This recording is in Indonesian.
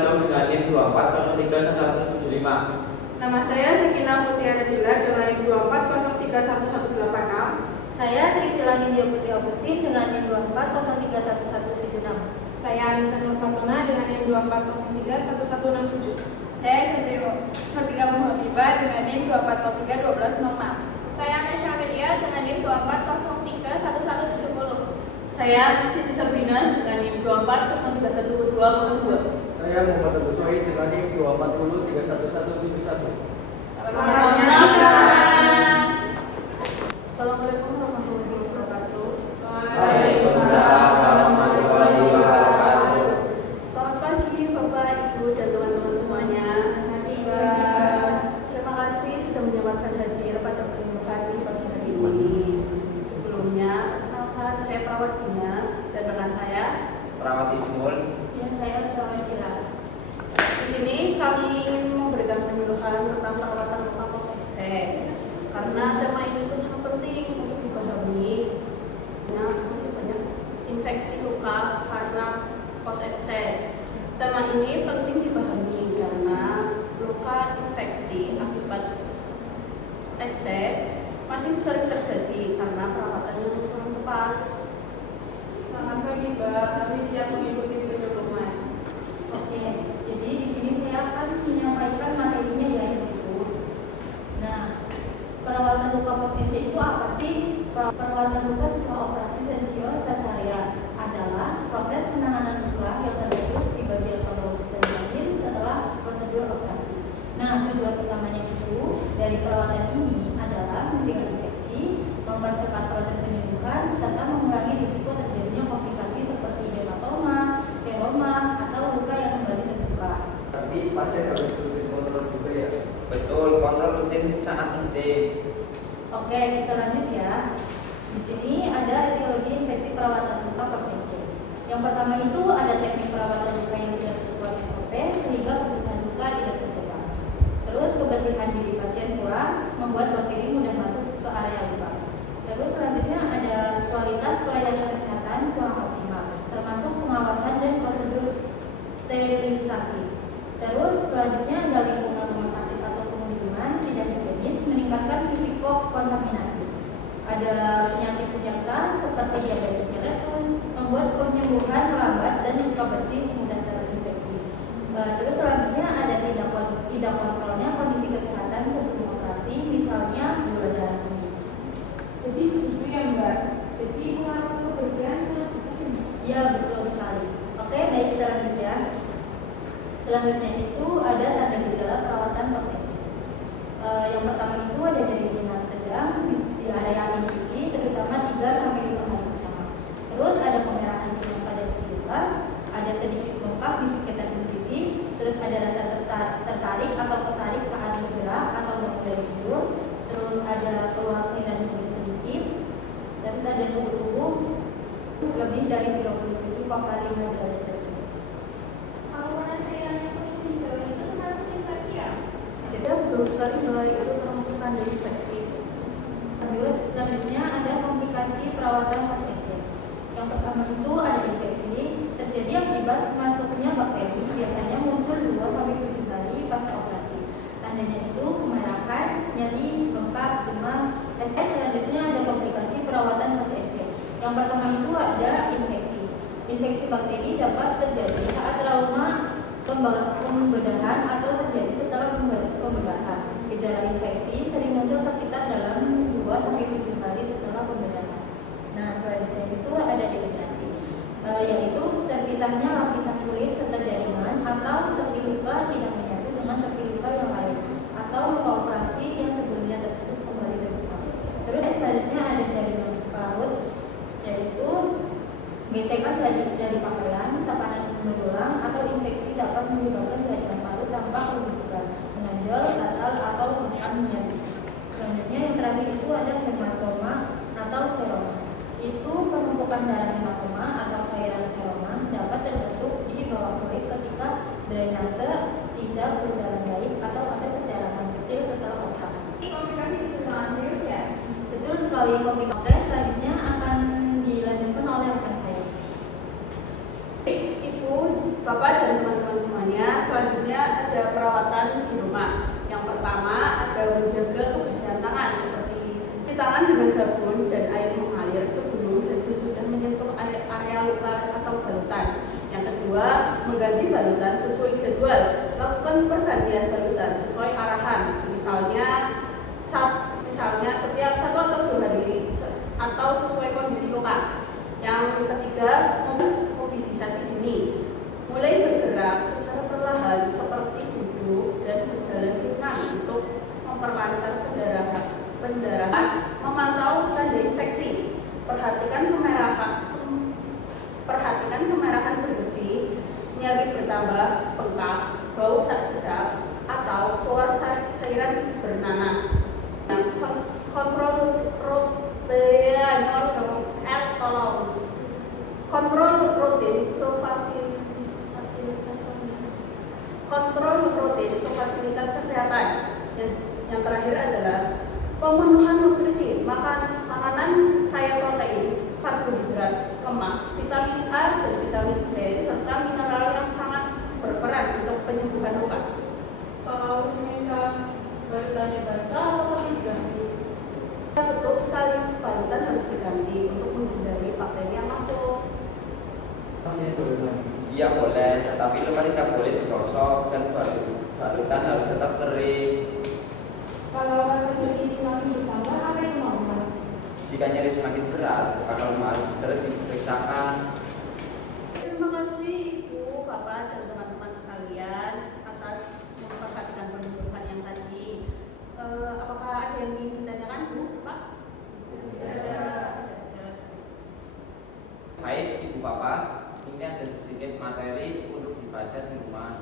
Jom dengan NIM 24031175. Nama saya Sakinah Mutiara Dila dengan NIM 24031186. Saya Trisila Nindya Putri Agustin dengan NIM 24031176. Saya Anissa Nur Fatuna dengan NIM 24031167. Saya Sabrina Muhabibah dengan NIM 24031206. Saya Nesha Media dengan NIM 24031170. Saya Siti Sabrina dengan NIM 24031202. Saya Muhammad Abu Soid dengan NIM 240 31171. Assalamualaikum warahmatullahi wabarakatuh. Waalaikumsalam warahmatullahi wabarakatuh. Selamat pagi Bapak, Ibu, dan teman-teman semuanya. Terima kasih sudah menyempatkan hadir pada presentasi pagi hari ini. Sebelumnya, perkenalkan saya Perawat Dina dan rekan saya Perawat Ismul. Ya, saya Perawat Cila. Di sini kami ingin memberikan penyuluhan tentang perawatan luka pos-SC karena tema ini itu sangat penting untuk dipahami. Masih banyak infeksi luka karena pos-SC. Tema ini penting dipahami karena luka infeksi akibat SC masih sering terjadi karena perawatannya kurang tepat. Selamat pagi Mbak, kami siap mengikuti penyuluhan. Oke, jadi di sini saya akan menyampaikan materinya yaitu, perawatan luka pos-SC itu apa sih? Perawatan luka setelah operasi sensio cesarean adalah proses penanganan luka yang terbentuk di bagian paru dan rahim setelah prosedur operasi. Tujuan utamanya itu dari perawatan ini adalah mencegah infeksi, mempercepat proses penyembuhan, serta mengurangi risiko terjadinya komplikasi seperti hematoma, seroma, atau luka yang kembali terbuka. Tapi pasien harus rutin kontrol juga ya. Betul, kontrol rutin sangat penting. Oke, kita lanjut ya. Di sini ada etiologi infeksi perawatan luka pos-SC. Yang pertama itu ada teknik perawatan luka yang tidak sesuai SOP sehingga kebersihan luka tidak terjaga. Terus kebersihan diri pasien kurang membuat bakteri mudah masuk ke area luka. Terus selanjutnya ada kualitas pelayanan kesehatan kurang optimal, termasuk pengawasan dan prosedur sterilisasi. Terus selanjutnya ada lingkungan rumah sakit atau pengunjungan tidak higienis meningkatkan risiko kontaminasi. Ada penyakit penyerta seperti diabetes mellitus membuat penyembuhan melambat dan luka bersih mudah terinfeksi. Terus selanjutnya ada tidak kontrolnya kondisi kesehatan sebelum operasi, misalnya gula darah tinggi. Jadi itu ya Mbak, jadi pengaruh kebersihan sangat besar ya Mbak? Ya, betul sekali. Oke, baik, kita lanjut ya. Selanjutnya itu ada tanda gejala perawatan pos-SC. Yang pertama itu ada nyeri ringan sedang di area sisi, terutama 3-5 hari pertama. Terus ada kemerahan ringan pada titik luka, ada sedikit bengkak di sekitar sisi, terus ada rasa tertarik atau ketarik saat bergerak atau bangun dari tidur, terus ada keluar sinar kuning sedikit, terus ada suhu tubuh lebih dari 37,5 derajat Celcius. Kalau warna cairan yang kuning hijau itu termasuk infeksi ya? Jadi betul sekali bahwa itu termasuk tanda infeksi. Selanjutnya ada komplikasi perawatan pos-SC. Yang pertama itu ada infeksi terjadi akibat masuknya bakteri, biasanya muncul 2-7 kali pasca operasi. Tandanya itu kemerahan, nyeri, bengkak, demam. Selanjutnya ada komplikasi perawatan pos-SC. Yang pertama itu ada infeksi. Infeksi bakteri dapat terjadi saat trauma pembedahan atau terjadi setelah pembedahan. Gejala infeksi sering muncul sekitar dalam 2-7 hari setelah pembedahan. Selanjutnya itu ada dehidrasi, yaitu terpisahnya lapisan kulit serta jaringan atau tepi luka tidak menyatu dengan tepi luka yang lain, atau luka operasi yang sebelumnya tertutup kembali terbuka. Terus selanjutnya ada jaringan parut, yaitu gesekan dari pakaian, tekanan berulang, atau infeksi dapat menyebabkan jaringan parut tampak kerubutan, menonjol, gatal, atau bahkan menyatu. Selanjutnya yang terakhir itu ada hematoma atau seroma. Itu penumpukan darah hematoma atau cairan seroma dapat terbentuk di bawah kulit ketika drainase tidak berjalan baik atau ada perdarahan kecil setelah operasi. Komplikasi bisa sangat serius ya? Betul sekali, komplikasi. Selanjutnya akan dilanjutkan oleh rekan saya. Ibu, Bapak, dan teman-teman semuanya, ada perawatan di rumah. Yang pertama ada menjaga kebersihan tangan seperti cuci tangan dengan sabun dan air mengalir sebelum dan sesudah menyentuh area luka atau balutan. Yang kedua, mengganti balutan sesuai jadwal. Lakukan pergantian balutan sesuai arahan. Misalnya setiap 1 atau 2 hari atau sesuai kondisi luka. Yang ketiga, mobilisasi dini. Mulai bergerak secara perlahan seperti duduk dan berjalan ringan untuk memperlancar pendarahan, memantau tanda infeksi. Perhatikan kemerahan berlebih, nyeri bertambah, bengkak, bau tak sedap, atau keluar cairan bernanah. Kontrol rutin untuk fasilitas kesehatan. Yang terakhir adalah pemenuhan nutrisi, makanan kaya protein, karbohidrat, lemak, vitamin A dan vitamin C, serta mineral yang sangat berperan untuk penyembuhan luka. Kalau semisal balutannya basah atau perlu diganti? Betul sekali, balutan harus diganti untuk menghindari bakteri yang masuk. Masih turun lagi. Iya boleh, tetapi luka tidak boleh digosok dan balutan harus tetap kering. Kalau rasa nyeri semakin bertambah, apa yang normal? Jika nyeri semakin berat, maka harus segera diperiksakan. Terima kasih Ibu, Bapak, dan teman-teman sekalian atas memperhatikan penyuluhan yang tadi. Apakah ada yang ingin ditanyakan, Bu, Pak? Baik, Ibu Bapak, ini ada sedikit materi untuk dibaca di rumah.